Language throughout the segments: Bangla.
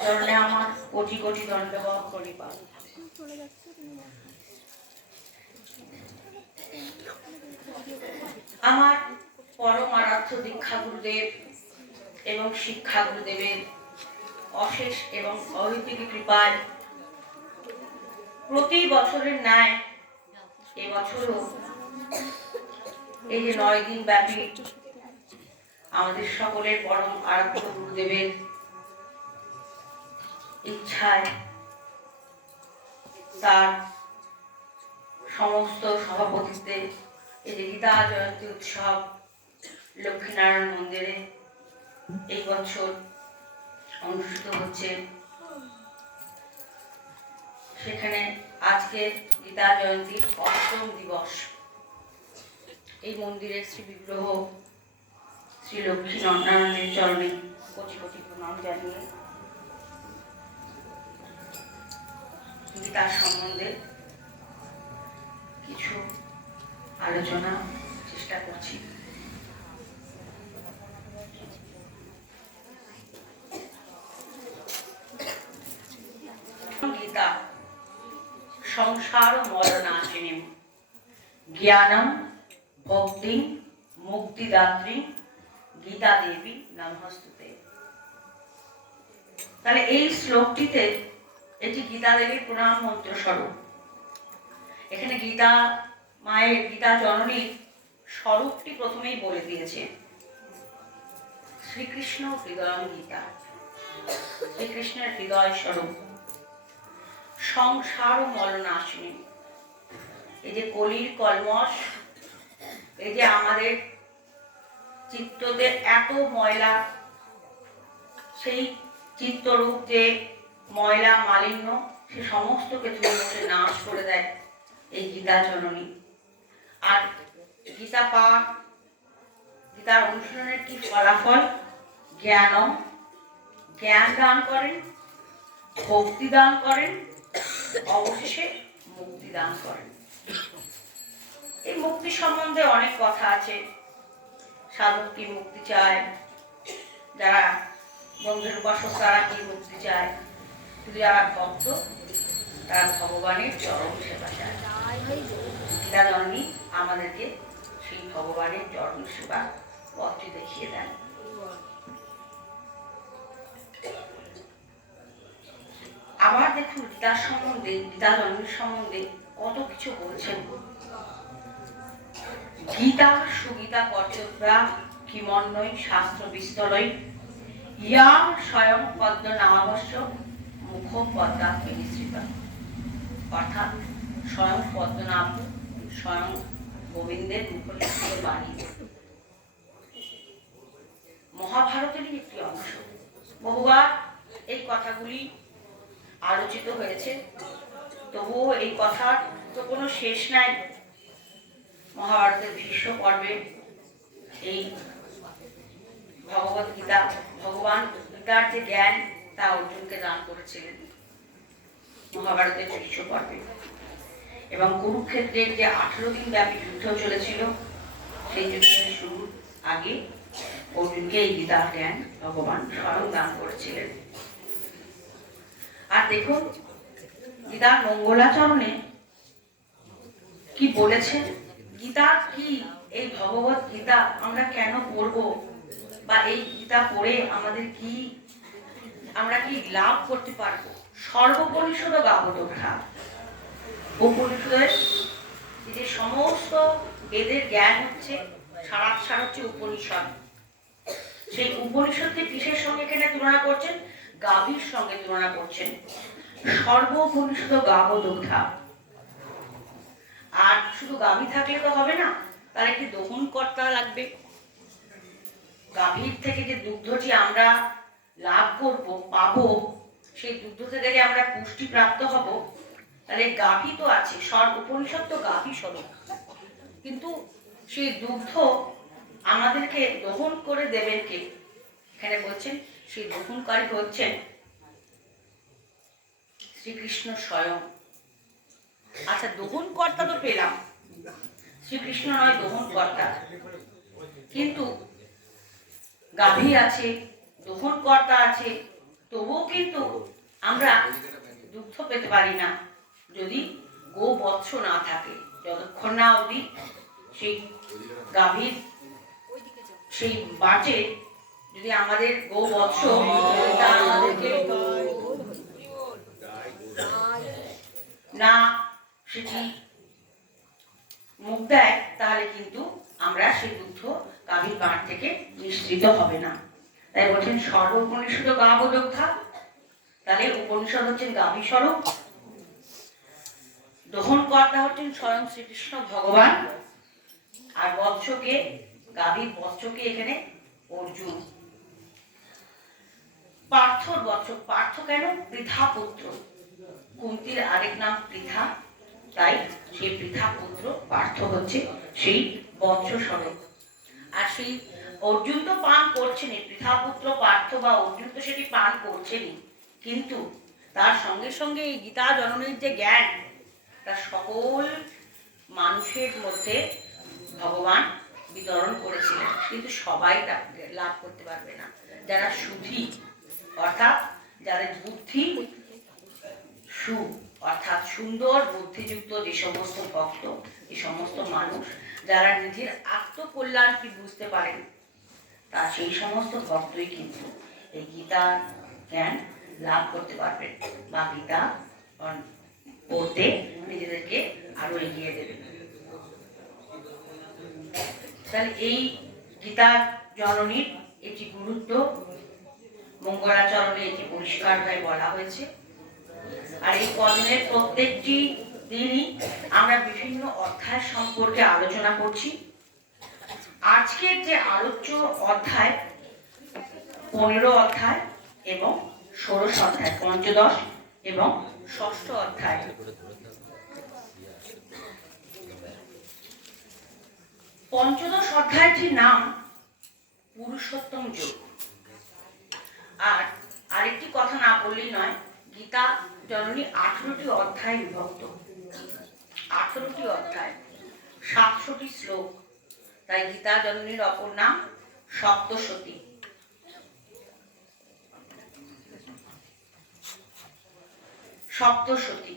চরণে আমার কোটি কোটি দণ্ডবত করিবার। আমার পরম আরাধ্য দীক্ষা গুরুদেব এবং শিক্ষা গুরুদেবের অশেষ এবং অহৈতুকী কৃপায় প্রতি বছরের ন্যায় এবছরও এই যে 9 দিন ব্যাপী আমাদের সকলের পরম আরাধ্য গুরুদেবের ইচ্ছায় তার সমস্ত সভাপতিত্বে এই যে গীতা জয়ন্তী উৎসব লক্ষ্মীনারায়ণ মন্দিরে এই বছর অনুষ্ঠিত হচ্ছে। সেখানে আজকে গীতা জয়ন্তীর 8ম দিবস। এই মন্দিরের শ্রী বিগ্রহ শ্রী লক্ষ্মী নারায়ণের চরণে কোটি কোটি প্রণাম জানিয়ে গীতার সম্বন্ধে কিছু আলোচনা চেষ্টা করছি। গীতা সংসার মরণাশিনী জ্ঞানম ভক্তি মুক্তিদাত্রী গীতা দেবী নমস্তুতে। তাহলে এই শ্লোকটিতে এটি গীতা দেবীর প্রণাম মন্ত্র স্বরূপ। এখানে গীতা মায়ের গীতা জননীর স্বরূপটি প্রথমেই বলে দিয়েছে, শ্রীকৃষ্ণ হৃদয়ং গীতা, শ্রীকৃষ্ণের হৃদয় স্বরূপ। সংসার মলনাশিনী, এই যে কলির কলমশ, এই যে আমাদের চিত্তদের এত ময়লা, সেই চিত্তরূপ যে ময়লা মালিন্য, সে সমস্তকে ধুয়ে নাশ করে দেয় এই গীতা জননী। আর গীতা পাঠ, গীতার অনুশীলনের কি ফলাফল? জ্ঞান, জ্ঞান দান করেন, ভক্তি দান করেন, অবশেষে মুক্তি দান করেন। এই মুক্তি সম্বন্ধে অনেক কথা আছে। সাধক কি মুক্তি চায়, যারা বন্ধুর উপাসক তারা কি মুক্তি চায়, শুধু যারা ভক্ত তারা ভগবানের চরম সেবা চায়। গীতা জননী আমাদেরকে সেই ভগবানের চরম সেবা পথটি দেখিয়ে দেন। আবার দেখুন গীতার সম্বন্ধে, গীতা জননীর সম্বন্ধে কত কিছু বলছেন। গীতা সুগীতা কর্তব্যা কিমন্বয় শাস্ত্র বিস্তরয় ইয়া স্বয়ং পদ্ম নামাবশ্য মুখ পদ্মা বিনিশ্রিত। অর্থাৎ স্বয়ং পদ্মনাভ, স্বয়ং গোবিন্দের মুখলিখিত বাণী, মহাভারতেরই একটি অংশ। বহুবার এই কথাগুলি আলোচিত হয়েছে, তবুও এই কথার তো কোনো শেষ নাই। মহাভারতের ভীষ্ম পর্বে এই ভগবত গীতা, ভগবান গীতার যে জ্ঞান তা অর্জুনকে দান করেছিলেন মহাভারতের ভীষ্ম পর্বে। এবং কুরুক্ষেত্রের যে 18 দিন ব্যাপী যুদ্ধ চলেছিল, সেই যুদ্ধের শুরুর আগে অর্জুনকে এই গীতার জ্ঞান ভগবান স্বয়ং দান করেছিলেন। আর দেখুন গীতার মঙ্গলাচরণে কি বলেছেন, গীতা কি, এই ভগবত গীতা আমরা কেন পড়ব, বা এই গীতা পড়ে আমাদের কি, আমরা কি লাভ করতে পারবো। সর্বোপনিষদ গাবদোঠা, উপনিষদের যে সমস্ত বেদের জ্ঞান হচ্ছে, সারাৎসার হচ্ছে উপনিষদ। সেই উপনিষদকে কিসের সঙ্গে এখানে তুলনা করছেন? গাভীর সঙ্গে তুলনা করছেন। সর্বোপনিষদ গাবদোঠা। আর শুধু গাভী থাকলে তো হবে না, তার একটি দহন কর্তা লাগবে। গাভীর থেকে যে দুগ্ধটি আমরা লাভ করব, পাবো, সেই দুগ্ধ থেকে যে আমরা পুষ্টি প্রাপ্ত হব, তাহলে গাভী তো আছে, উপনিষদ তো গাভী স্বরূপ, কিন্তু সেই দুগ্ধ আমাদেরকে দহন করে দেবেন কে? এখানে বলছেন সেই দহনকারী হচ্ছেন শ্রীকৃষ্ণ স্বয়ং। আচ্ছা, দহন কর্তা তো পেলাম, শ্রীকৃষ্ণ নয় দহন কর্তা, কিন্তু গাভী আছে, দহন কর্তা আছে, তবুও কিন্তু আমরা দুগ্ধ পেতে পারি না যদি গো বৎস না থাকে। যতক্ষণ না অবধি সেই গাভীর সেই বাটে যদি আমাদের গো বৎস আমাদেরকে না সেটি মুখ দেয়, তাহলে কিন্তু আমরা সেই দুগ্ধ গাভীর বাট থেকে নিঃসৃত হবে না। তাই বলছেন সর্ব উপনিষদ গাব যোদ্ধা। তাহলে উপনিষদ হচ্ছেন গাভী স্বরূপ, দহন কর্তা হচ্ছেন স্বয়ং শ্রীকৃষ্ণ ভগবান, আর বৎসকে গাভীর বৎসকে এখানে অর্জুন। পার্থর বৎস, পার্থ কেন? পৃথা পুত্র, কুন্তির আরেক নাম পৃথা, তাই সেই পৃথা পুত্র পার্থ হচ্ছে সেই বৎস স্বরূপ। আর সেই অর্জুন তো পান করছেনই, পৃথা পুত্র পার্থ বা অর্জুন তো সেটি পান করছেনই, কিন্তু তার সঙ্গে সঙ্গে এই গীতা জননীর যে জ্ঞান, তা সকল মানুষের মধ্যে ভগবান বিতরণ করেছিলেন, কিন্তু সবাই তা লাভ করতে পারবে না। যারা সুধী অর্থাৎ যাদের বুদ্ধি অর্থাৎ সুন্দর বুদ্ধিযুক্ত যে সমস্ত ভক্ত, এই সমস্ত মানুষ যারা নিজের আত্মকল্যাণ কি বুঝতে পারেন, তা সেই সমস্ত ভক্তই কিন্তু এই গীতার জ্ঞান লাভ করতে পারবেন বা গীতা পড়তে নিজেদেরকে আরো এগিয়ে দেবেন। তাহলে এই গীতা জননীর এটি গুরুত্ব মঙ্গলাচরণে এটি পরিষ্কারভাবে বলা হয়েছে। আর এই কদিনের প্রত্যেকটি দিনই আমরা বিভিন্ন অধ্যায় সম্পর্কে আলোচনা করছি। আজকের যে আলোচ্য অধ্যায় 15 অধ্যায় এবং 16 অধ্যায়, পঞ্চদশ এবং ষষ্ঠ অধ্যায়। পঞ্চদশ অধ্যায়টির নাম পুরুষোত্তম যোগ। আর আরেকটি কথা না বললেই নয়, গীতা জননী 18টি অধ্যায় বিভক্ত, 18টি অধ্যায়, 700টি শ্লোক, তাই গীতা জননীর অপর নাম সপ্তশতী। সপ্তশতী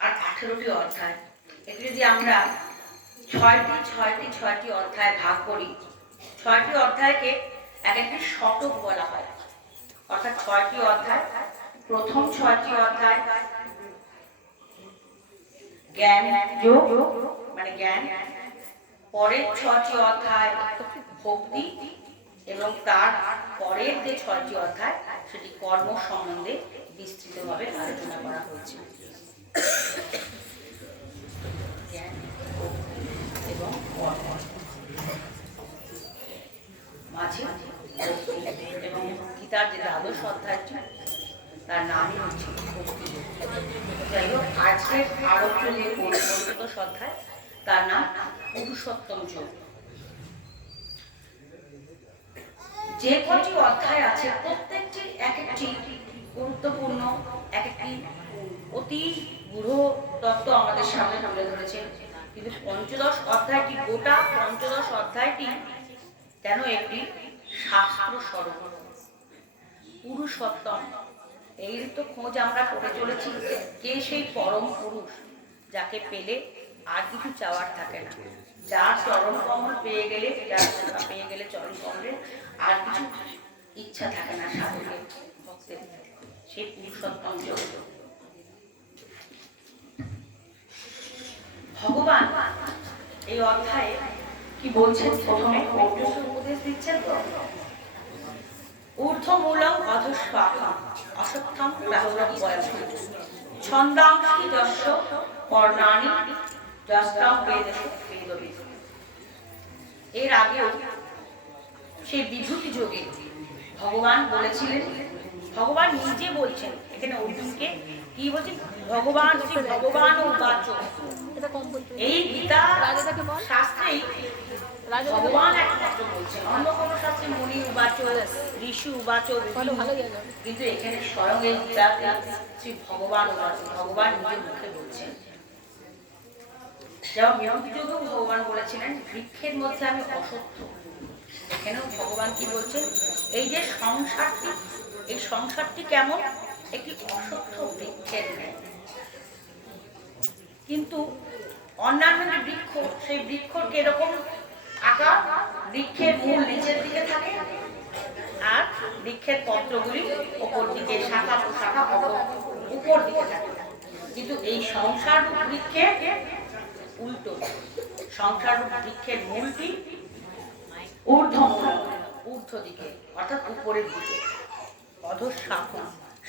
আর 18টি অধ্যায়, এটি যদি আমরা 6টি অধ্যায় ভাগ করি, 6টি অধ্যায়কে এক একটি শতক বলা হয়, অর্থাৎ 6টি অধ্যায়। প্রথম 6টি অধ্যায় জ্ঞান যোগ মানে জ্ঞান, পরের 6টি অধ্যায় ভক্তি, এবং তার পরের যে 6টি অধ্যায় সেটি কর্ম সম্বন্ধে বিস্তৃতভাবে আলোচনা করা হয়েছে। জ্ঞান, ভক্তি এবং কর্ম, মাঝে এবং গীতার যে দ্বাদশ অধ্যায়টি তার নামই হচ্ছে ভক্তি। যাই হোক, আজকের আলোচ্য যে পঞ্চদশ অধ্যায় তার নাম পুরুষোত্তম যোগ। যে কটি অধ্যায় আছে প্রত্যেকটি এক একটি গুরুত্বপূর্ণ, এক একটি অতি গূঢ় তত্ত্ব আমাদের সামনে তুলে ধরেছে। কিন্তু পঞ্চদশ অধ্যায়টি, গোটা পঞ্চদশ অধ্যায়টি কেন একটি শাস্ত্র স্বরূপ। পুরুষোত্তম, এই তো খোঁজ আমরা করে চলেছি, কে সেই পরম পুরুষ যাকে পেলে আর কিছু চাওয়ার থাকে না, যার চরণ কমল পেয়ে গেলে, যার পেয়ে গেলে চরণ কমলে আর কিছু ইচ্ছা থাকে না সাধকের, ভক্তের, সেই পুরুষোত্তম যোগ। ভগবান এই অধ্যায়ে কি বলছেন? প্রথমে উপদেশ দিচ্ছেন তো, ঊর্ধ্বমূলং অধঃশ্বাখম অশ্বত্থম রাহুলং বয়ম ছন্দাংশি যস্য পর্ণানি যস্তাং বেদেষু বেদবিদ। এর আগেও সেই বিভূতি যোগে ভগবান বলেছিলেন, ভগবান নিজে বলছেন, এখানে অর্জুনকে কি বলছেন? ভগবান ভগবান উবাচ। এই গীতা শাস্ত্রেই ভগবান একমাত্র বলছেন, অন্য কোনো শাস্ত্রে মুনি উবাচ, ঋষি উবাচ, কিন্তু এখানে স্বয়ং এই গীতাতে শ্রী ভগবান উবাচ, ভগবান নিজের মুখে বলছেন। যেমন বিভূতি যোগেও ভগবান বলেছিলেন বৃক্ষের মধ্যে আমি অসত্য, এখানেও ভগবান কি বলছেন? এই যে সংসারটি এই সংসারটি কেমন? একটি অসত্য বৃক্ষের ন্যায়। কিন্তু অন্যান্য যে বৃক্ষ, সেই বৃক্ষ কিরকম আকার? বৃক্ষের মূল নিচের দিকে থাকে আর বৃক্ষের পত্রগুলি ওপর দিকে, শাখা প্রশাখা উপর দিকে থাকে। কিন্তু এই সংসার বৃক্ষে উল্টো। সংসার বৃক্ষের মূলটি ঊর্ধ্ব দিকে, অর্থাৎ উপরের দিকে। অধঃশাখা,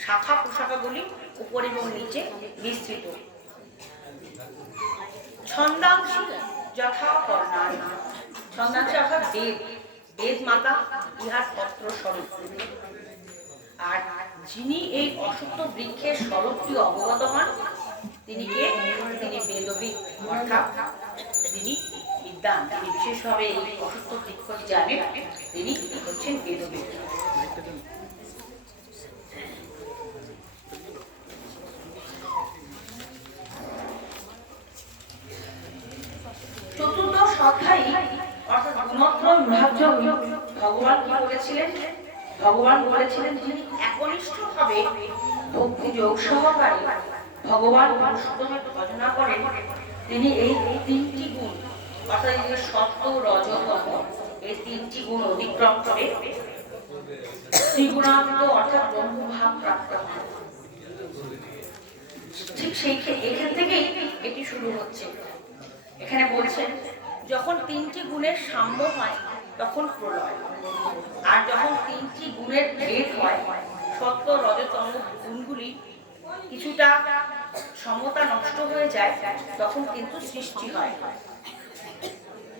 শাখা প্রশাখাগুলি উপর এবং নিচে বিস্তৃত। ছন্দাংশী যথা কর্ণায়, ছন্দাংশী অর্থাৎ বেদ, বেদ মাতা ইহার পত্র স্বরূপ। আর যিনি এই অসত্য বৃক্ষের স্বরূপটি অবগত হন, তিনি কে? তিনি বেদবিদ, অর্থাৎ তিনি বিদ্বান, তিনি বিশেষভাবে এই অসত্য বৃক্ষটি জানেন, তিনি হচ্ছেন বেদবিদ। চতুর্দশ অধ্যায় অর্থাৎ গুণত্রয় বিভাজ্য ভগবান কি বলেছিলেন? ভগবান বলেছিলেন যিনি একনিষ্ঠভাবে ভক্তি যোগ সহকারে ভগবান পুরুষোত্তমের ভজনা করেন, তিনি এই তিনটি গুণ অর্থাৎ সত্য, রজ, তম, এই তিনটি গুণ অতিক্রম করে ত্রিগুণাত্ম অর্থাৎ ব্রহ্মভাব প্রাপ্ত হন। ঠিক এখান থেকেই এটি শুরু হচ্ছে। এখানে বলছেন যখন তিনটি গুণের সাম্য হয় তখন প্রলয়, আর যখন তিনটি গুণের ভেদ হয়, সত্য, রজতম গুণগুলি কিছুটা সমতা নষ্ট হয়ে যায়, তখন কিন্তু সৃষ্টি হয়।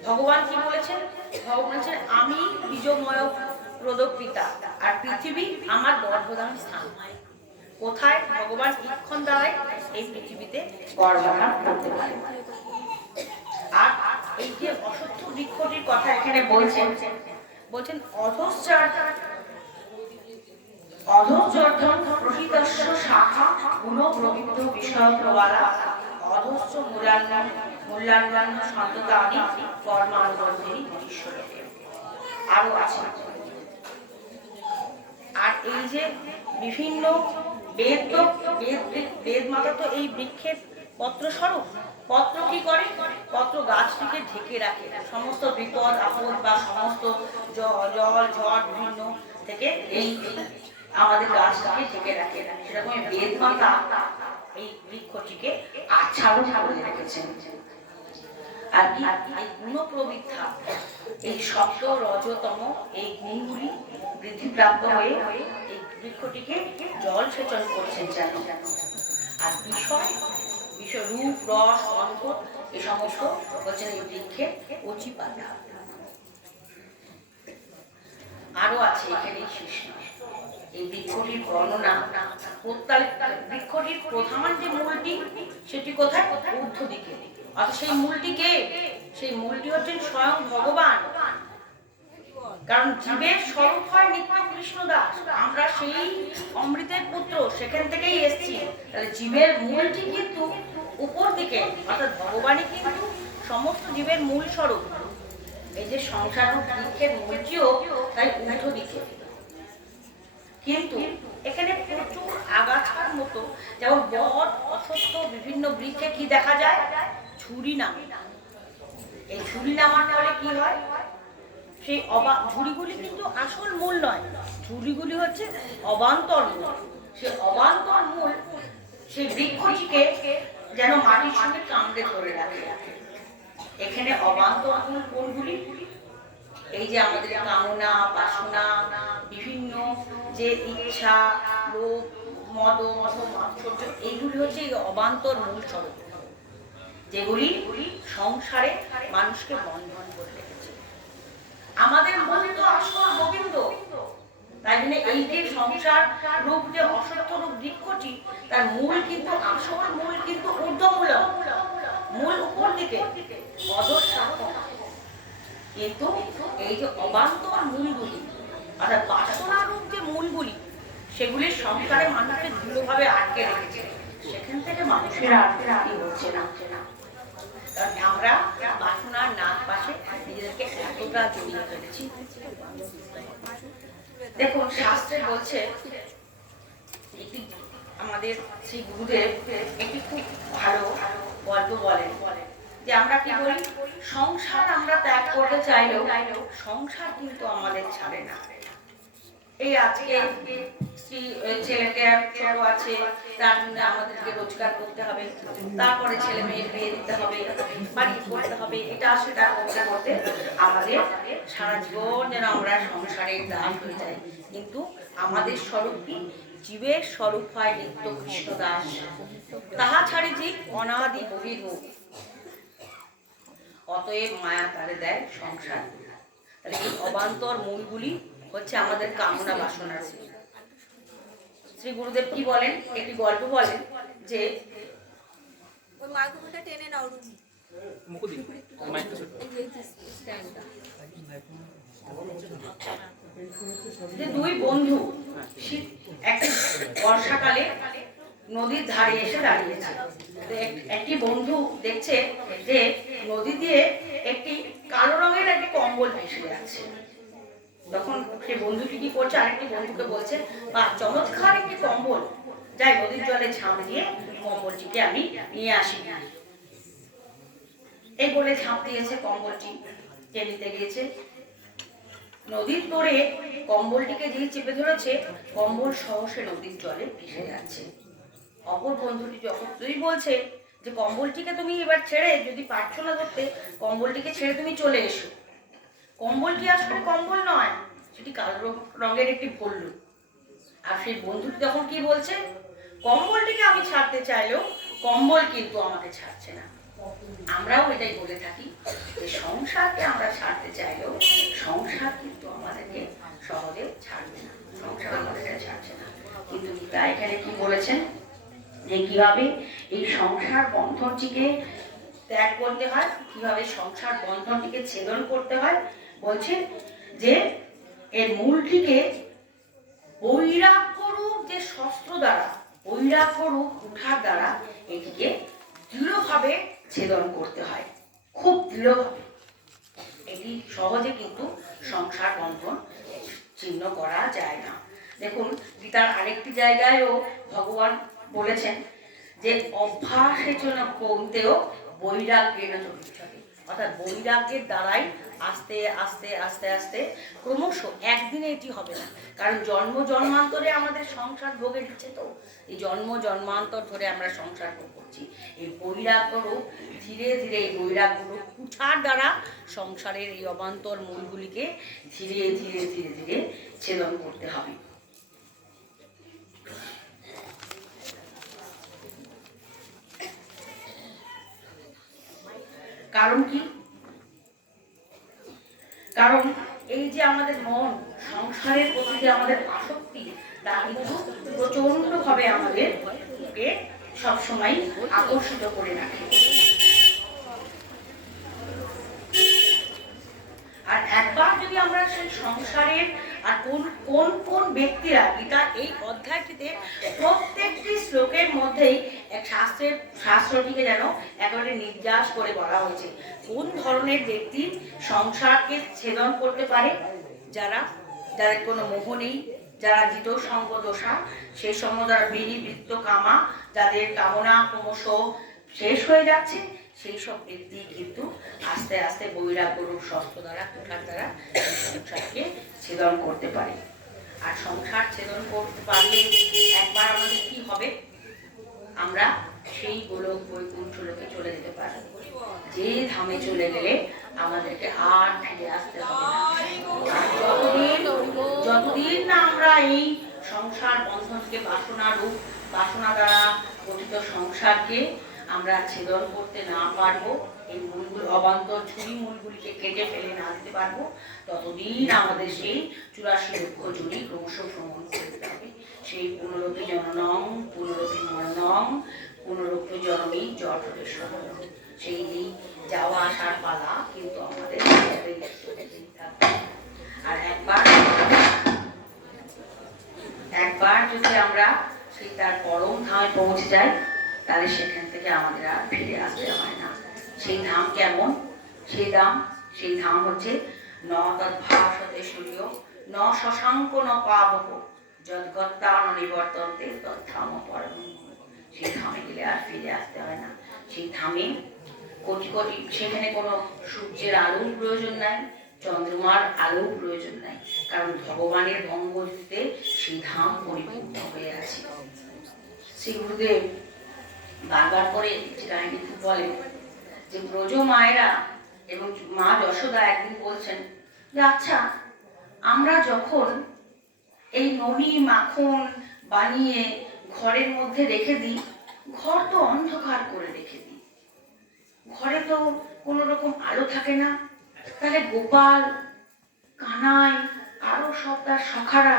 ভগবান কি বলেছেন? ভগবান বলেছেন আমি বীজময় প্রদক পিতা, আর পৃথিবী আমার গর্ভধান স্থান। কোথায়? ভগবান ইক্ষণ দ্বারাই এই পৃথিবীতে গর্ভধান করতে পারে। আর এই যে অসত্য বৃক্ষটির কথা এখানে বলছেন অধশ্চর্ধন প্রহিতস্য শাখা গুণ প্রবৃত্ত বিষয় প্রবালা অধশ্চ মূল্যায়ন সন্ততানি কর্মানুবন্ধনী ঈশ্বরে। আরো আছে। আর এই যে বিভিন্ন বেদ মাতা তো এই বৃক্ষের পত্র স্বরূপ। পত্র কি করে? পত্র গাছটিকে ঢেকে রাখে সমস্ত বিপদ আপদ বা সমস্ত জল ঝড় বিভিন্ন থেকে এই আমাদের গাছটিকে ঢেকে রাখে। সেরকম বেদ মাতা এই বৃক্ষটিকে আচ্ছাদন করে রেখেছেন। আর এই গুণ প্রবৃদ্ধা, এই সপ্ত রজতম এই গুণগুলি বৃদ্ধিপ্রাপ্ত হয়ে এই বৃক্ষটিকে জল সেচন করছেন যেন। আর বিষয় রূপ, রস, গন্ধ এই সমস্ত হচ্ছেন এই বৃক্ষের কচি পাতা। আরো আছে, এখানে শেষ নয়। এই বৃক্ষটির বর্ণনা, বৃক্ষটির প্রধান যে মূলটি সেটি কোথায়? ঊর্ধ্ব দিকে। অর্থাৎ সেই মূলটি কে? সেই মূলটি হচ্ছেন স্বয়ং ভগবান। কারণ জীবের স্বরূপ হয় নিত্য কৃষ্ণ দাস, আমরা সেই অমৃতের পুত্র, সেখান থেকেই এসেছি। তাহলে জীবের মূলটি কিন্তু উপর দিকে, অর্থাৎ ভগবানই কিন্তু সমস্ত জীবের মূল স্বরূপ। এই যে সংসার বৃক্ষের মূলটিও তাই ঊর্ধ্ব দিকে। কিন্তু এখানে প্রচুর আগাছার মতো, যেমন বট, অশ্বত্থ, বিভিন্ন বৃক্ষে কি দেখা যায়? ঝুরি নামে। এই ঝুরি নামার ফলে কি হয়? সেই ঝুড়িগুলি কিন্তু আসল মূল নয়, ঝুড়িগুলি হচ্ছে অবান্তর মূল। সেই অবান্তর মূল সেই বৃক্ষটিকে যেন মাটির সঙ্গে কামড়ে ধরে রাখে। এখানে অবান্তর মূল কোনগুলি? এই যে আমাদের কামনা, বাসনা, বিভিন্ন যে ইচ্ছা, লোভ, মদ, মাৎসর্য, এইগুলি হচ্ছে এই অবান্তর মূল স্বরূপ, যেগুলি সংসারে মানুষকে বন্ধন করে রেখেছে। আমাদের মূল তো আসল গোবিন্দ। তাই জন্য এই যে সংসার রূপ যে অসত্য রূপ বৃক্ষটি, তার মূল কিন্তু আসল মূল কিন্তু ঊর্ধ্বমূলক, মূল উপর দিকে কিন্তু এই যে অবান্তর মূলগুলি অর্থাৎ বাসনা রূপ যে মূলগুলি, সেগুলি সংসারে মানুষকে দৃঢ়ভাবে আটকে রেখেছে। সেখান থেকে মানুষের আটকে হচ্ছে না। কারণ আমরা বাসনার নাক পাশে নিজেদেরকে এতটা জড়িয়ে ফেলেছি। দেখুন শাস্ত্রে বলছে, একটি আমাদের শ্রী গুরুদেব একটি খুব ভালো গল্প বলেন যে আমরা কি বলি, সংসার আমরা ত্যাগ করতে চাইলেও সংসার কিন্তু আমাদের ছাড়ে না। এই আজকে স্ত্রী ছেলেটা ছোট আছে, তার জন্য আমাদেরকে রোজগার করতে হবে, তারপরে ছেলে মেয়ের বিয়ে দিতে হবে, বাড়ি করতে হবে, এটা সেটা করতে করতে আমাদের সারা জীবন যেন আমরা সংসারের দাস হয়ে যাই। কিন্তু আমাদের স্বরূপ কি? জীবের স্বরূপ হয় নিত্য কৃষ্ণ দাস, তাহা ছাড়ি জীব অনাদি বহির্মুখ। অতএব মায়া তারে দেয় সংসার। তাহলে এই অবান্তর মূলগুলি হচ্ছে আমাদের কামনা বাসনার। শ্রী গুরুদেব কি বলেন, একটি গল্প বলেন যে দুই বন্ধু একটি বর্ষাকালে নদীর ধারে এসে দাঁড়িয়েছে। একটি বন্ধু দেখছে যে নদী দিয়ে একটি কালো রঙের একটি কম্বল ভেসে যাচ্ছে। তখন সে বন্ধুটি কি করছে, আরেকটি বন্ধুকে বলছে, বা চমৎকার একটি কম্বল, যাই নদীর জলে ঝাঁপ দিয়ে কম্বলটিকে আমি নিয়ে আসি। এই বলে ঝাঁপ দিয়েছে, কম্বলটি টেনিতে গিয়েছে। নদীর তোড়ে কম্বলটিকে যে চেপে ধরেছে, কম্বল সহসে নদীর জলে ভেসে যাচ্ছে। অপর বন্ধুটি যতই বলছে যে কম্বলটিকে তুমি এবার ছেড়ে, যদি পারছো না ধরতে, কম্বলটিকে ছেড়ে তুমি চলে এসো। কম্বলটি আসলে কম্বল নয়, সেটি কালো রঙের একটি ভল্লু। আর সেই বন্ধুটি তখন কি বলছে, কম্বলটিকে আমি ছাড়তে চাইলেও কম্বল কিন্তু আমাকে ছাড়ছে না। আমরাও এটাই বলে থাকি যে সংসারকে আমরা ছাড়তে চাইলেও সংসার কিন্তু আমাদেরকে সহজে ছাড়বে না, সংসার আমাদেরকে ছাড়ছে না। কিন্তু গীতা এখানে কি বলেছেন, যে কিভাবে এই সংসার বন্ধনটিকে ত্যাগ করতে হয়, কিভাবে সংসার বন্ধনটিকে ছেদন করতে হয়। বলছেন যে এর মূলটিকে বৈরাগ্যরূপ যে শস্ত্র দ্বারা, বৈরাগ্যরূপ কুঠার দ্বারা এটিকে দৃঢ়ভাবে ছেদন করতে হয়, খুব দৃঢ়ভাবে। এটি সহজে কিন্তু সংসার বন্ধন ছিন্ন করা যায় না। দেখুন গীতার আরেকটি জায়গায়ও ভগবান বলেছেন যে অভ্যাসের জন্য কৌন্তেয় বৈরাগ্যের চরিত্রে, অর্থাৎ বৈরাগ্যের দ্বারাই আস্তে আস্তে আস্তে আস্তে ক্রমশ একদিনে এটি হবে না। কারণ জন্ম জন্মান্তরে আমাদের সংসার ভোগে দিচ্ছে, তো এই জন্ম জন্মান্তর ধরে আমরা সংসার ভোগ করছি। এই বৈরাগ্য রূপ ধীরে ধীরে, এই বৈরাগ্য রূপ কুঠার দ্বারা সংসারের এই অবান্তর মূলগুলিকে ধীরে ধীরে ধীরে ধীরে ছেদন করতে হবে। কারণ কি? কারণ এই যে আমাদের মন, সংসারের প্রতি যে আমাদের আসক্তি, তা কিন্তু প্রচন্ড ভাবে আমাদেরকে সবসময় আকর্ষিত করে রাখে। আর একবার যদি আমরা সেই সংসারের, আর কোন কোন ব্যক্তিরা, গীতা এই অধ্যায়টিতে প্রত্যেকটি শ্লোকের মধ্যেই এক শাস্ত্রটিকে যেন একেবারে নির্যাস করে বলা হয়েছে, কোন ধরনের ব্যক্তি সংসারকে ছেদন করতে পারে। যাদের কোনো মোহ নেই, যারা জিত সঙ্গ দোষা, সেই সময় যারা বৃত্ত কামা, যাদের কামনা ক্রমশ শেষ হয়ে যাচ্ছে, সেই সব ব্যক্তি কিন্তু আস্তে আস্তে বৈরাগ্যরূপ শস্ত্র দ্বারা, কুঠার দ্বারা সংসারকে ছেদন করতে পারে। আর সংসার ছেদন করতে পারলে একবার আমাদের কি হবে, আমরা সেই গোলক বৈকুণ্ঠ লোকে চলে যেতে পারবো, যে ধামে চলে গেলে আমাদেরকে আর ফিরে আসতে হবে না। যতদিন না আমরা এই সংসার বন্ধনকে, বাসনা দ্বারা গঠিত সংসারকে আমরা ছেদন করতে না পারবো, এই মূলগুলো, অবান্তর ছুরি মূলগুলিকে কেটে ফেলে না দিতে পারবো, ততদিন আমাদের সেই 84 লক্ষ জুড়ি ক্রমশ ভ্রমণ করতে হবে। সেই পুনরপি জননং পুনরপি মরণং পুনরপি জননী জঠরেশ্বর, সেই যাওয়া আসার পালা কিন্তু আমাদের থাকবে। আর একবার যদি আমরা সেই তার পরম ধামে পৌঁছে যাই, তাহলে সেখান থেকে আমাদের আর ফিরে আসতে হয় না। সেই ধাম কেমন? সেই ধাম হচ্ছে নতদ্ভাসতে সূর্য ন শশাঙ্ক ন পাবক যদ্গত্তান নিবর্তন্তে তদ্ধাম পরম। সেই ধামে গেলে আর ফিরে আসতে হয় না। সেই ধামে কোটি কোটি, সেখানে কোনো সূর্যের আলোর প্রয়োজন নাই, চন্দ্রমার আলোর প্রয়োজন নাই, কারণ ভগবানের অঙ্গতে সেই ধাম পরিপূর্ণ হয়ে আছে। শ্রী গুরুদেব বারবার করে যে কাহিনী বলেন যে ব্রজ মায়েরা এবং মা যশোদা একদিন বলছেন যে আচ্ছা, আমরা যখন এই ননি মাখন বানিয়ে ঘরের মধ্যে রেখে দিই, ঘর তো অন্ধকার করে রেখে দিই, ঘরে তো কোনো রকম আলো থাকে না, তাহলে গোপাল, কানাই, আরো সব তার সখারা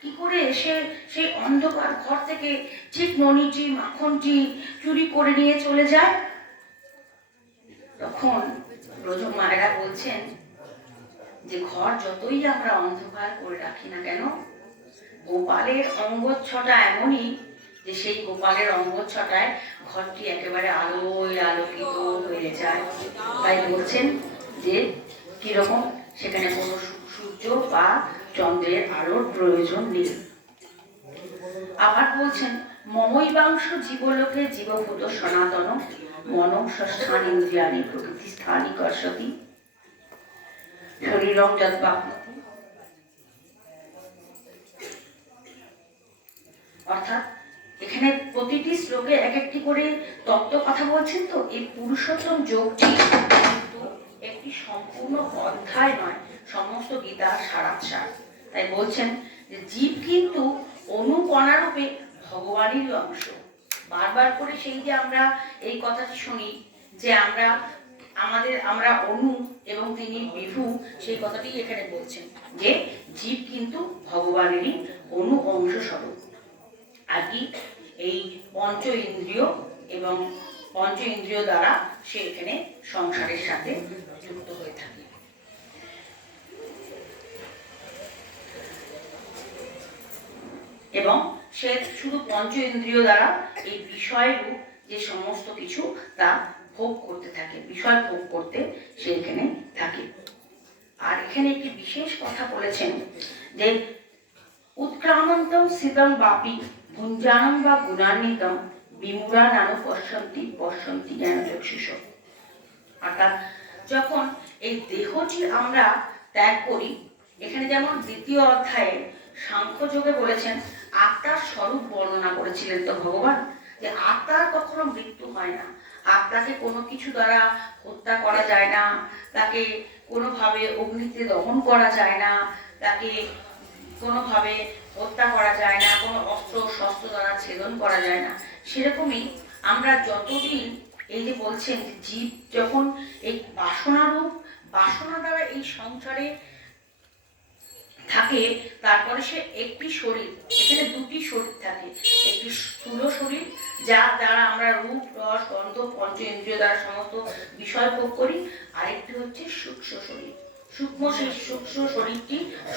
কি করে এসে সেই অন্ধকার ঘর থেকে ঠিক ননিটি মাখনটি চুরি করে নিয়ে চলে যায়? তখন ব্রজ মায়েরা বলছেন যে ঘর যতই আমরা অন্ধকার করে রাখি না কেন, গোপালের অঙ্গচ্ছটা এমনই যে সেই গোপালের অঙ্গচ্ছটায় ঘরটি একেবারে আলোয় আলোকিত হয়ে যায়। তাই বলছেন যে কিরকম সেখানে কোনো সূর্য বা চন্দ্রের আলোর প্রয়োজন নেই। আবার বলছেন মমৈবাংশ জীবলোকে জীবভূত সনাতন মনঃস্থান ইন্দ্রিয়াণি প্রকৃতি স্থানী কর্ষতি শরীরং যদ্বাপ্নতি। অর্থাৎ এখানে প্রতিটি শ্লোকে এক একটি করে তত্ত্ব কথা বলছেন। তো এই পুরুষোত্তম যোগটি কিন্তু একটি সম্পূর্ণ অধ্যায় নয়, সমস্ত গীতার সারাংশার। তাই বলছেন যে জীব কিন্তু অনুকণারূপে ভগবানেরই অংশ। বারবার করে সেই যে আমরা এই কথা শুনি যে আমরা অনু এবং তিনি বিভু, সেই কথাটি এখানে বলছেন যে জীব কিন্তু ভগবানেরই অনু অংশ স্বরূপ। আর কি এই পঞ্চ ইন্দ্রিয় এবং পঞ্চ ইন্দ্রিয় দ্বারা সে এখানে সংসারের সাথে যুক্ত হয়ে থাকে। এবং সে শুধু পঞ্চ ইন্দ্রিয় দ্বারা এই বিষয়রূপ যে সমস্ত কিছু তা ভোগ করতে থাকে, বিষয় ভোগ করতে সে এখানে থাকে। আর এখানে একটি বিশেষ কথা বলেছেন যে উৎক্রামন্তম স্থিতম বাপি ভুঞ্জানম বা গুণান্বিতম বিমূঢ়া নানু পশ্যন্তি জ্ঞানচক্ষুষ। অর্থাৎ যখন এই দেহটি আমরা ত্যাগ করি, এখানে যেমন দ্বিতীয় অধ্যায়ে সাংখ্যযোগে বলেছেন আত্মার স্বরূপ বর্ণনা করেছিলেন তো ভগবান, যে আত্মার কখনো মৃত্যু হয় না, আত্মাকে কোনো কিছু দ্বারা হত্যা করা যায় না, তাকে কোনোভাবে অগ্নিতে দহন করা যায় না, তাকে কোনোভাবে হত্যা করা যায় না, কোনো অস্ত্র শস্ত্র দ্বারা ছেদন করা যায় না। সেরকমই আমরা যতদিন এই যে বলছেন যে জীব যখন এই বাসনা দ্বারা এই সংসারে থাকে, তারপরে সে একটি শরীর, এখানে দুটি শরীর থাকে, একটি স্থূল শরীর যা দ্বারা আমরা রূপ রস গন্ধ পঞ্চ ইন্দ্রিয় দ্বারা সমস্ত বিষয় ভোগ করি, আরেকটি হচ্ছে সূক্ষ্ম শরীর। সেই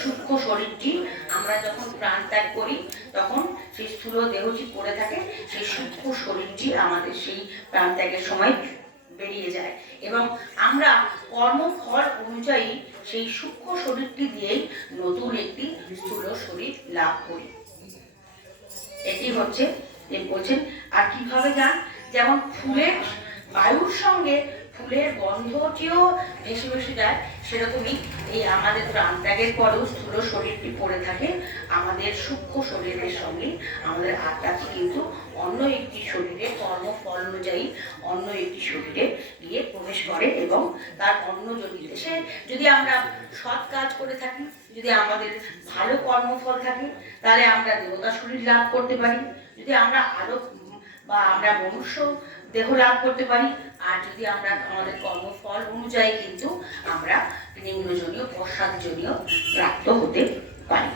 সূক্ষ্ম শরীরটি আমরা যখন প্রাণ ত্যাগ করি তখন সেই স্থূল দেহটি পড়ে থাকে, সেই সূক্ষ্ম শরীরটি আমাদের সেই প্রাণ ত্যাগের সময় বেরিয়ে যায় এবং আমরা কর্মফল অনুযায়ী সেই সূক্ষ্ম শরীরটি দিয়েই নতুন একটি স্থূল শরীর লাভ করি। এটি হচ্ছে বলছেন। আর কিভাবে যান, যেমন ফুলের বায়ুর সঙ্গে ফুলের গন্ধটিও ভেসে ভেসে যায়, সেরকমই এই আমাদের প্রাণ ত্যাগের পরেও স্থূল শরীরটি পড়ে থাকে, আমাদের সূক্ষ্ম শরীরের সঙ্গে আমাদের আত্মাটি কিন্তু অন্য একটি শরীরে কর্মফল অনুযায়ী অন্য একটি শরীরে গিয়ে প্রবেশ করে এবং তার অন্য যদি আমরা সৎ কাজ করে থাকি, যদি আমাদের ভালো কর্মফল থাকে, তাহলে আমরা দেবতা শরীর লাভ করতে পারি, যদি আমরা আমরা মনুষ্য দেহ লাভ করতে পারি, আর যদি আমরা আমাদের কর্মফল অনুযায়ী কিন্তু আমরা নিম্নজনীয় পশ্চাৎজনীয় প্রাপ্ত হতে পারি।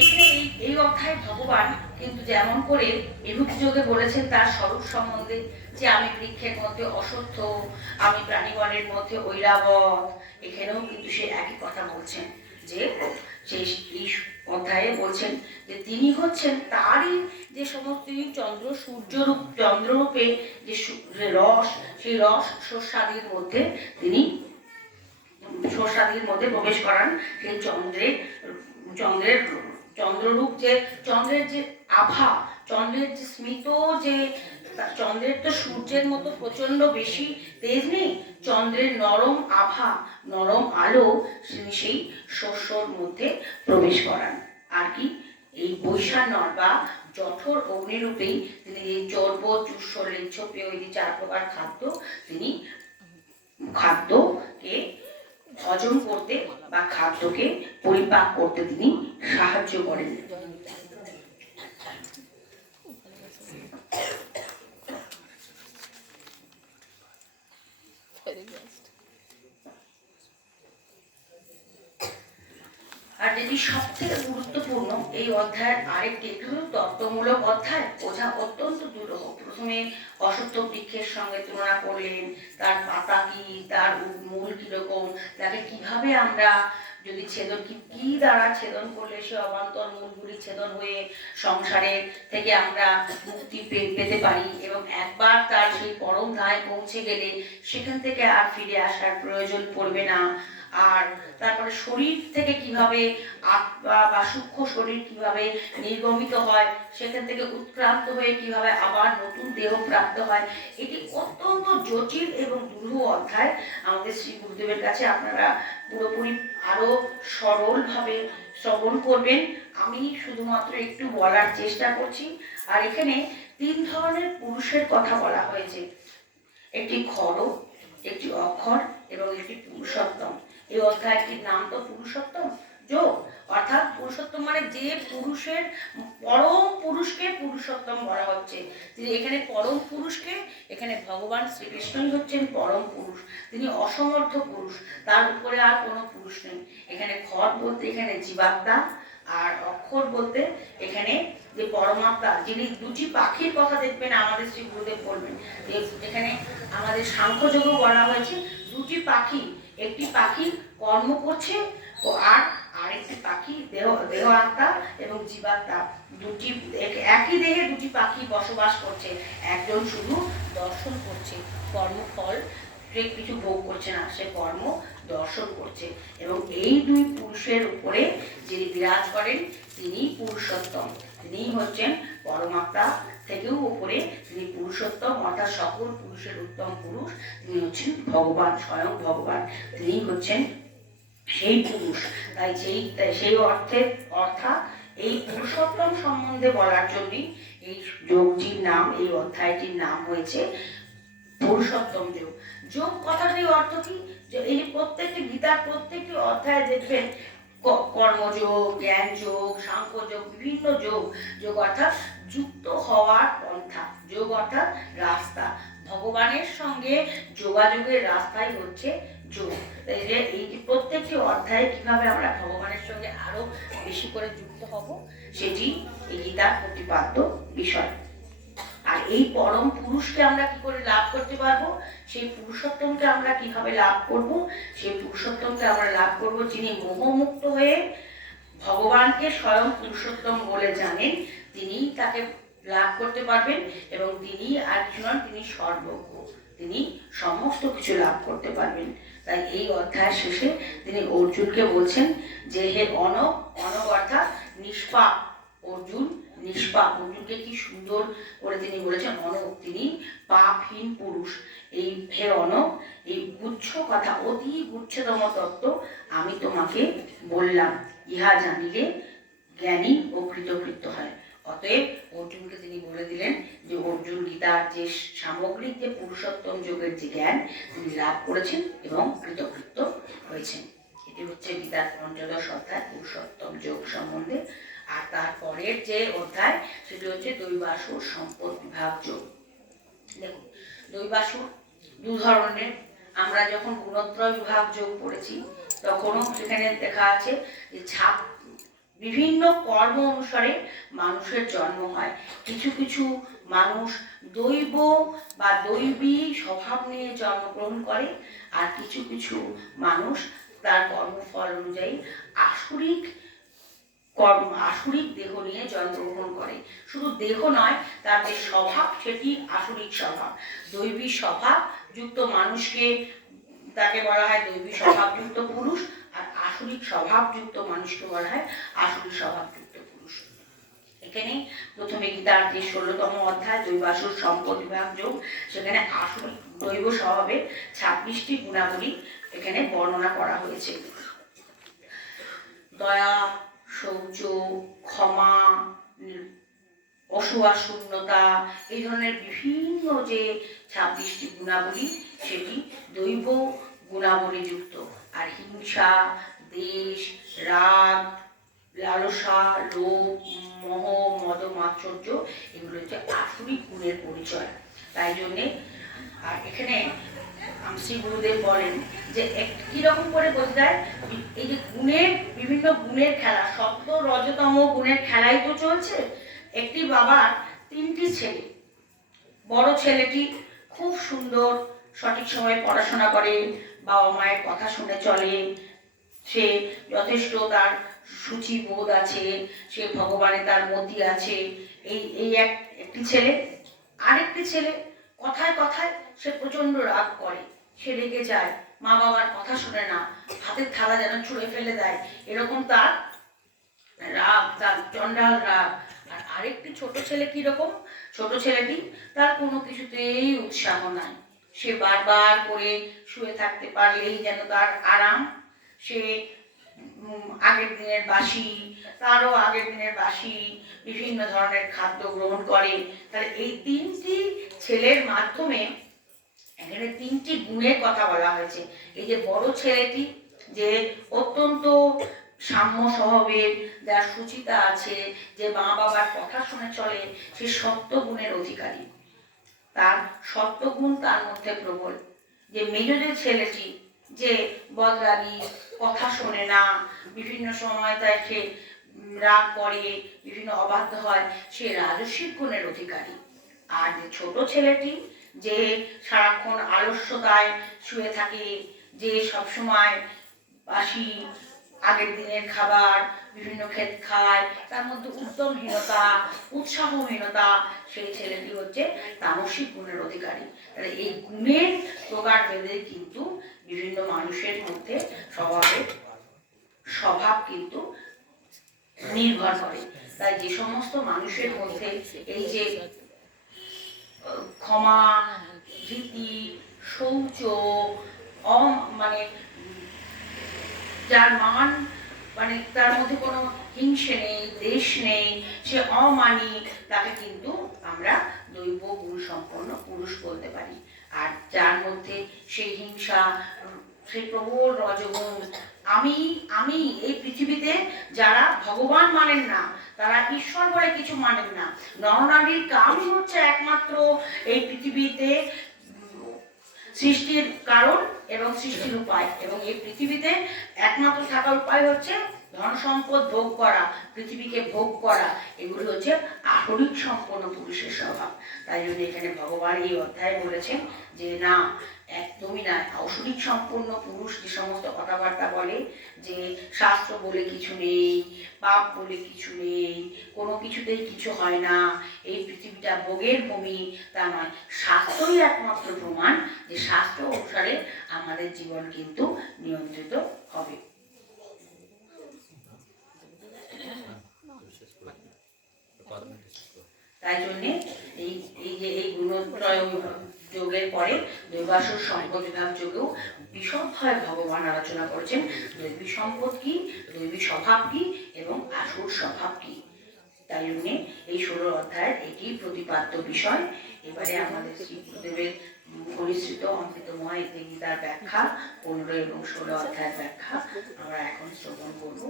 এখানে এই অধ্যায়ে ভগবান কিন্তু যেমন করে বিভূতি যোগে বলেছেন তার স্বরূপ সম্বন্ধে, যে আমি বৃক্ষের মধ্যে অশ্বত্থ, আমি প্রাণীগণের মধ্যে ঐরাবত, এখানেও কিন্তু সে একই কথা বলছেন, যে সেই অধ্যায়ে বলছেন যে তিনি হচ্ছেন তারই যে সমস্ত চন্দ্ররূপে যে রস, সেই রস শস্যাদির মধ্যে তিনি স্রষ্টাদির মধ্যে প্রবেশ করান। সেই চন্দ্রের চন্দ্ররূপ, যে চন্দ্রের যে আভা, চন্দ্রের যে স্মিত, যে চন্দ্রের তো সূর্যের মতো প্রচন্ড বেশি তেজ নেই, চন্দ্রের নরম আভা, নরম আলো সেই শস্যর মধ্যে প্রবেশ করান। আর কি, এই বৈশানর বা জঠর অগ্নিরূপেই তিনি এই চর্ব, চুষ্য, লেচ্ছ, পেয়, এই 4 প্রকার খাদ্য, তিনি খাদ্যকে হজম করতে বা খাদ্যকে পরিপাক করতে তিনি সাহায্য করেন। আর যেটি সবথেকে গুরুত্বপূর্ণ এই অধ্যায়ের আরেকটি তত্ত্বমূলক অধ্যায়, বোঝা অত্যন্ত দুরূহ। প্রথমে অশ্বত্থ বৃক্ষের সঙ্গে তুলনা করলেন, তার পাতা কি, তার মূল কিরকম, তাকে কিভাবে আমরা যদি ছেদন কি দ্বারা ছেদন করলে সে অবান্তর মূলগুলি ছেদন হয়ে সংসারের থেকে আমরা মুক্তি পেতে পারি, এবং একবার তার সেই পরম ধায় পৌঁছে গেলে সেখান থেকে আর ফিরে আসার প্রয়োজন পড়বে না। আর তারপরে শরীর থেকে কিভাবে আত্মা বা সূক্ষ্ম শরীর কিভাবে নির্গমিত হয়, সেখান থেকে উৎক্রান্ত হয়ে কিভাবে আবার নতুন দেহ প্রাপ্ত হয়। এটি অত্যন্ত জটিল এবং দুরূহ অধ্যায়। আমাদের শ্রী গুরুদেবের কাছে আপনারা পুরোপুরি আরো সরলভাবে শ্রবণ করবেন। আমি শুধুমাত্র একটু বলার চেষ্টা করছি। আর এখানে 3 ধরনের পুরুষের কথা বলা হয়েছে, একটি খর, একটি অক্ষর এবং একটি পুরুষোত্তম। এই অধ্যায়টির নাম তো পুরুষোত্তম যোগ, অর্থাৎ পুরুষোত্তম মানে যে পুরুষের পরম পুরুষকে পুরুষোত্তম বলা হচ্ছে। তিনি এখানে পরম পুরুষকে, এখানে ভগবান শ্রীকৃষ্ণই হচ্ছেন পরম পুরুষ, তিনি অসমর্থ পুরুষ, তার উপরে আর কোনো পুরুষ নেই। এখানে খর বলতে এখানে জীবাত্মা, আর অক্ষর বলতে এখানে যে পরমাত্মা, যিনি 2টি পাখির কথা দেখবেন আমাদের শ্রী গুরুদেব বলবেন। এখানে আমাদের সাংখ্যযোগেও বলা হয়েছে 2টি পাখি, একটি পাখি কর্ম করছে আর আরেকটি পাখি দেহ আত্মা এবং জীবাত্মা, দুটি একই দেহে 2টি পাখি বসবাস করছে। একজন শুধু দর্শন করছে, কর্মফল কিছু ভোগ করছে না, সে কর্ম দর্শন করছে। এবং এই 2 পুরুষের উপরে যিনি বিরাজ করেন তিনি পুরুষোত্তম, তিনি হচ্ছেন পরমাত্মা থেকেও উপরে, তিনি পুরুষোত্তম, অর্থাৎ সকল পুরুষের উত্তম পুরুষ, তিনি হচ্ছেন ভগবান, স্বয়ং ভগবান, তিনি হচ্ছেন সেই পুরুষ। তাই সেই অর্থাৎ এই পুরুষোত্তম সম্বন্ধে বলার জন্যই এই যোগটির নাম, এই অধ্যায়টির নাম হয়েছে পুরুষোত্তম যোগ। যোগ কথাটির অর্থ কি, যে এই প্রত্যেকটি গীতার প্রত্যেকটি অধ্যায় দেখবেন কর্মযোগ, জ্ঞান যোগ, সাংখ্য যোগ, বিভিন্ন যোগ। যোগ অর্থাৎ যুক্ত হওয়ার পন্থা, যোগ অর্থাৎ রাস্তা, ভগবানের সঙ্গে যোগাযোগের রাস্তাই হচ্ছে যোগ। তাই যে এই প্রত্যেকটি অধ্যায়ে কিভাবে আমরা ভগবানের সঙ্গে আরো বেশি করে যুক্ত হব, সেটি এই গীতার প্রতিপাদ্য বিষয়। আর এই পরম পুরুষকে আমরা কি করে লাভ করতে পারবো, সেই পুরুষোত্তমকে আমরা কিভাবে লাভ করব, সেই পুরুষোত্তমকে আমরা লাভ করব যিনি মোহমুক্ত হয়ে ভগবানকে স্বয়ং পুরুষোত্তম বলে জানেন, তিনি তাকে লাভ করতে পারবেন। এবং তিনি আর কিছু নন, তিনি সর্বজ্ঞ, তিনি সমস্ত কিছু লাভ করতে পারবেন। তাই এই অধ্যায়ের শেষে তিনি অর্জুনকে বলছেন যে হে অনব, অনব অর্থাৎ নিষ্পাপ, অর্জুন নিষ্পাপ। অর্জুনকে কি সুন্দর করে তিনি বলেছেন অনব, তিনি পাপহীন পুরুষ। এই হে অনব, এই গুচ্ছ কথা, অতি গুচ্ছতম তত্ত্ব আমি তোমাকে বললাম, ইহা জানিলে জ্ঞানী ও কৃতকৃত্য হয়। অতএব অর্জুনকে তিনি বলে দিলেন যে অর্জুন গীতার যে সামগ্রিক যে পুরুষোত্তম যোগের যে জ্ঞান তিনি লাভ করেছেন এবং কৃতকৃত্য হয়েছেন। এটি হচ্ছে গীতার 15শ অধ্যায় পুরুষোত্তম যোগ সম্বন্ধে। আর তারপরের যে অধ্যায় সেটি হচ্ছে দৈবাসুর সম্পদ বিভাগ যোগ। দেখুন, দৈবাসুর 2 ধরনের। আমরা যখন গুণত্রয় বিভাগ যোগ পড়েছি তখনও সেখানে দেখা আছে যে বিভিন্ন কর্ম অনুসারে মানুষের জন্ম হয়। কিছু কিছু মানুষ দৈব বা দৈবী স্বভাব নিয়ে জন্মগ্রহণ করে, আর কিছু কিছু মানুষ তার কর্মফল অনুযায়ী আসুরিক দেহ নিয়ে জন্মগ্রহণ করে। শুধু দেহ নয়, তার যে স্বভাব সেটি আসুরিক স্বভাব। দৈবী স্বভাব যুক্ত মানুষকে তাকে বলা হয় দৈবী স্বভাবযুক্ত পুরুষ, আর আসরিক স্বভাবযুক্ত মানুষকে বলা হয় আসরিক স্বভাবযুক্ত পুরুষ। এখানে প্রথমে গীতার যে 16তম অধ্যায় দৈবাসুর সম্পদ বিভাগ যোগ, সেখানে আসরিক দৈব স্বভাবের 26টি গুণাবলী এখানে বর্ণনা করা হয়েছে। দয়া, শৌচ, ক্ষমা, অসুয়া শূন্যতা, এই ধরনের বিভিন্ন যে 26টি গুণাবলী সেটি দৈব গুণাবলী যুক্ত। আর হিংসা, দেশ, রাগ, লালসা, লোভ, মোহ, মদ, মাৎসর্য, এগুলো হচ্ছে আসরিক গুণের পরিচয়। তাই জন্যে আর এখানে শ্রী গুরুদেব বলেন যে কিরকম করে বোঝা যায়, এই যে গুণের বিভিন্ন গুণের খেলা, সপ্ত রজতম গুণের খেলাই তো চলছে। একটি বাবার 3টি ছেলে, বড় ছেলেটি খুব সুন্দর, সঠিক সময়ে পড়াশোনা করে, বাবা মায়ের কথা শুনে চলে, সে যথেষ্ট তার শুচিবোধ আছে, সে ভগবানে তার মতি আছে, এই একটি ছেলে। আরেকটি ছেলে কথায় কথায় সে প্রচন্ড রাগ করে, সে রেগে যায়, মা বাবার কথা শুনে না, হাতের থালা যেন ছুঁড়ে ফেলে দেয়, এরকম তার রাগ, তার চণ্ডাল রাগ। আর আরেকটি ছোট ছেলে কিরকম, ছোট ছেলেটি তার কোনো কিছুতেই উৎসাহ নাই, সে বারবার করে শুয়ে থাকতে পারলেই যেন তার আরাম, সে আগের দিনের বাসি, তারও আগের দিনের বাসি বিভিন্ন ধরনের খাদ্য গ্রহণ করে। তাহলে এই 3টি ছেলের মাধ্যমে এখানে 3টি গুণের কথা বলা হয়েছে। এই যে বড় ছেলেটি যে অত্যন্ত সাম্য স্বভাবের, যার সুচিতা আছে, যে মা বাবার কথা শুনে চলে, সে সত্য গুণের অধিকারী, তার সত্য গুণ তার মধ্যে প্রবল। যে মেজ যে ছেলেটি যে বদরাগী, কথা শোনে না, বিভিন্ন সময় তাই সে রাগ করে, বিভিন্ন অবাধ্য হয়, সে রাজস্বিক গুণের অধিকারী। আর যে ছোট ছেলেটি যে সারাক্ষণ আলস্যতায় শুয়ে থাকে, যে সবসময় বাসি আগের দিনের খাবার বিভিন্ন ক্ষেত খায়, তার মধ্যে উদ্যমহীনতা, উৎসাহহীনতা, সেই ছেলেটি হচ্ছে তামসিক গুণের অধিকারী। তাহলে এই গুণের প্রকার ভেদে কিন্তু বিভিন্ন মানুষের মধ্যে স্বভাব কিন্তু নির্ভর করে। তাই যে সমস্ত মানুষের মধ্যে এই যে ক্ষমা, ধৃতি, শৌচ, মানে যার মান, মানে তার মধ্যে কোনো হিংসে নেই, দেশ নেই, সে অমানি, তাকে কিন্তু আমরা দৈব গুণ সম্পন্ন পুরুষ বলতে পারি। আর যার মধ্যে সেই হিংসা, সেই প্রবল রজগুণ, আমি এই পৃথিবীতে যারা ভগবান মানেন না, তারা ঈশ্বর বলে কিছু মানেন না, নরনারীর কামই হচ্ছে একমাত্র এই পৃথিবীতে সৃষ্টির কারণ এবং সৃষ্টির উপায়, এবং এই পৃথিবীতে একমাত্র থাকার উপায় হচ্ছে ধন সম্পদ ভোগ করা, পৃথিবীকে ভোগ করা, এগুলো হচ্ছে আসরিক সম্পন্ন পুরুষের স্বভাব। তাই জন্য এখানে ভগবান এই অধ্যায়ে বলেছেন যে না, একদমই না, আসরিক সম্পন্ন পুরুষ যে সমস্ত কথাবার্তা বলে যে শাস্ত্র বলে কিছু নেই, পাপ বলে কিছু নেই, কোনো কিছুতেই কিছু হয় না, এই পৃথিবীটা ভোগের ভূমি, তা নয়। শাস্ত্রই একমাত্র প্রমাণ যে শাস্ত্র অনুসারে আমাদের জীবন কিন্তু নিয়ন্ত্রিত হবে। তাই জন্যে এই যে এই গুণত্রয় যোগের পরে দৈবাসুর সম্পদ বিভাগ যোগেও বিশদভাবে ভগবান আলোচনা করেছেন দৈবী সম্পদ কি, দৈবী স্বভাব কি এবং আসুর স্বভাব কি। তাই জন্যে এই 16 অধ্যায়ের এটি প্রতিপাদ্য বিষয়। এবারে আমাদের শ্রী গুরুদেবের পরিশ্রিত অমৃতময় গীতার ব্যাখ্যা 15 এবং 16 অধ্যায়ের ব্যাখ্যা আমরা এখন শ্রবণ করবো।